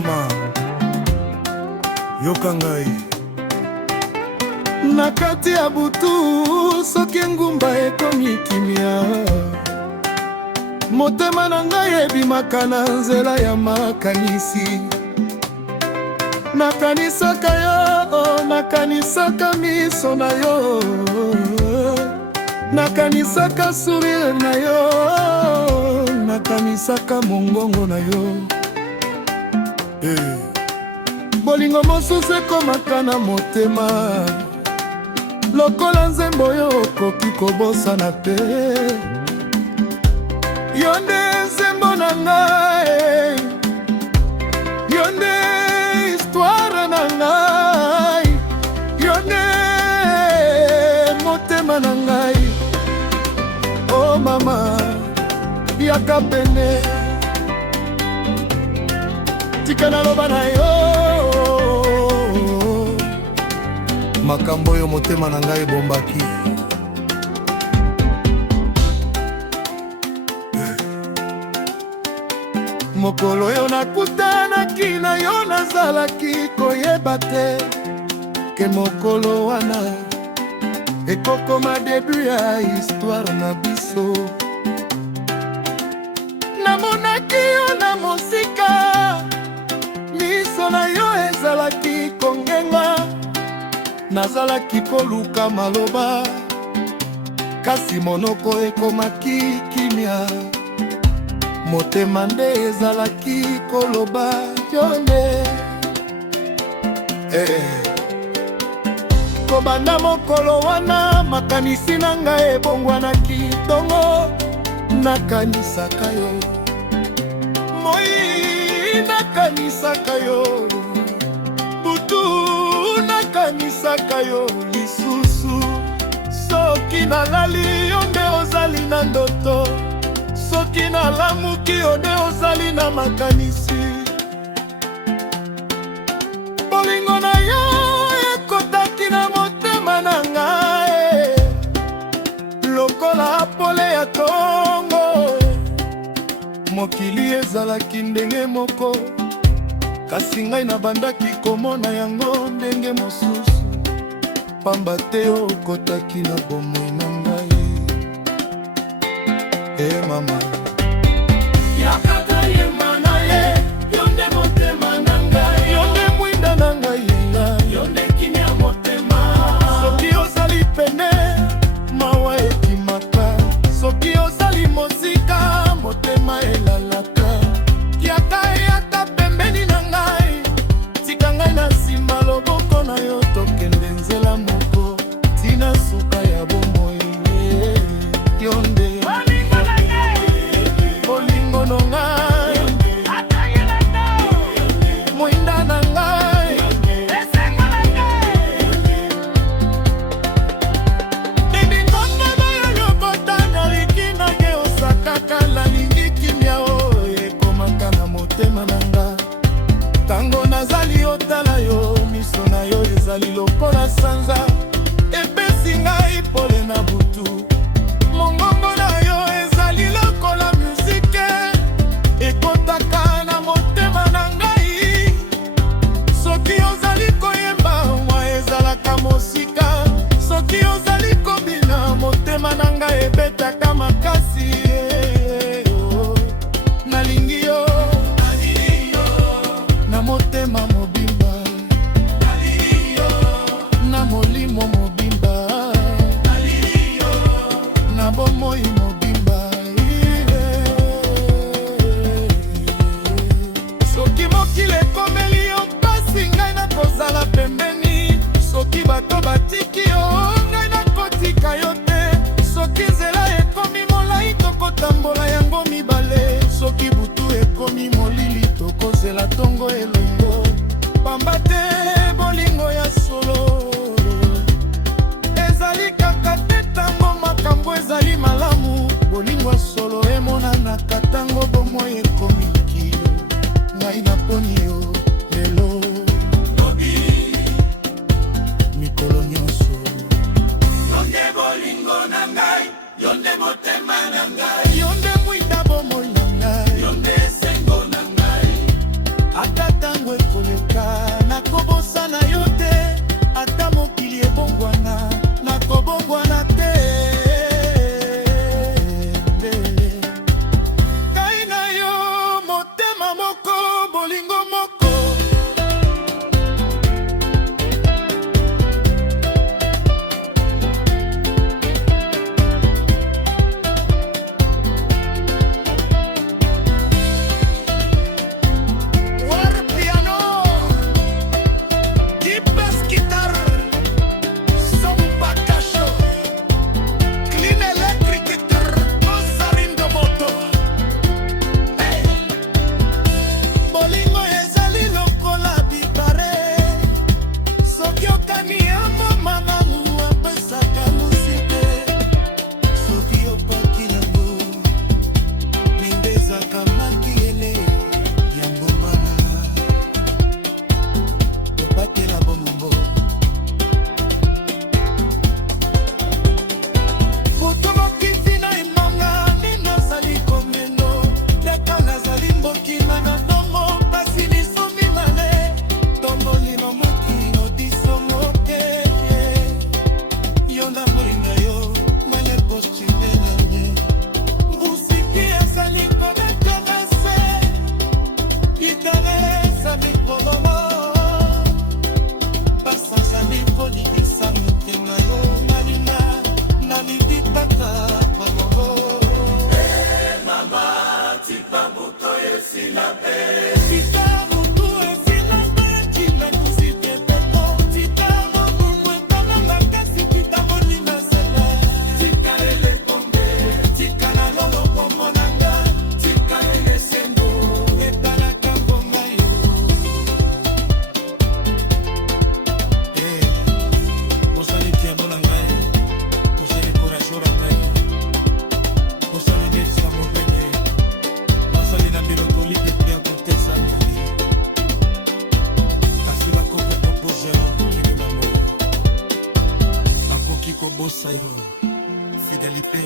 mama yoka ngai na kati ya butu soki ngumba ekomi kimia motema na ngai ebimaka na nzela ya makanisi nakanisaka yo nakanisaka miso na yo nakanisaka sourire na yo nakanisaka mongongo na yo bolingo mosusu ekomaka na motema lokola nzembo oyo okoki kobosana te yo nde nzembo na ngai yo nde histoire na ngai yo nde motema na ngai oh mama yaka pene tika naloba na yo makambo oyo motema na ngai ebombaki mokolo oyo nakutanaki na yo nazalaki koyeba te ke mokolo wana ekokoma debu ya histoire na biso namonaki yo na mosika miso na yo ezalaki kongenga nazalaki koluka maloba kasi monoko ekomaki kimia motema nde ezalaki koloba yo nde kobanda mokolo wana makanisi na ngai ebongwanaki ntongo nakanisaka yo moi nakanisaka yo butu nakanisaka yo lisusu soki nalali yo nde ozali na ndoto soki nalamuki yo nde ozali na makanisi bolingo na yo ekotaki na motema na ngai lokola pole ya tongo mokili ezalaki ndenge moko kasi ngai nabandaki komona yango ndenge mosusu pamba te okotaki na bomoi na ngai mama tango nazali otala yo miso na yo ezali lokola sanza epesi ngai pole na butu mongongo na yo ezali lokola musike ekotaka na motema na ngai soki ozali koyemba mwa ezalaka mosika soki ozali kobina motema na ngai ebetaka makasi nalingi yo motema mobimba na molimo mobimba na bomoi mobimba soki mokili ekomeli yo pasi ngai nakozala pembeni soki bato batiki yo ngai nakotika yo te soki nzela ekomi molai tokotambola yango mibale soki butu ekomi molili tokozela tongo elongo pamba te bolingo ya solo ezali kaka te tango makambo ezali malamu bolingo ya solo emonanaka tango bomoi ekomi kilo ngai naponi yo lelo mikolo nyonso yo nde bolingo na ngai yo nde motema na ngai yo nde mwinda bomoi na ngai yo nde sengo na ngai atata molinga yo male postime na ye musiki azali komekarese ikaresa mikolomo basazali kolikisa mitema yo malina nalingi kaka palongo mama tipa moto esila pe Fidélité,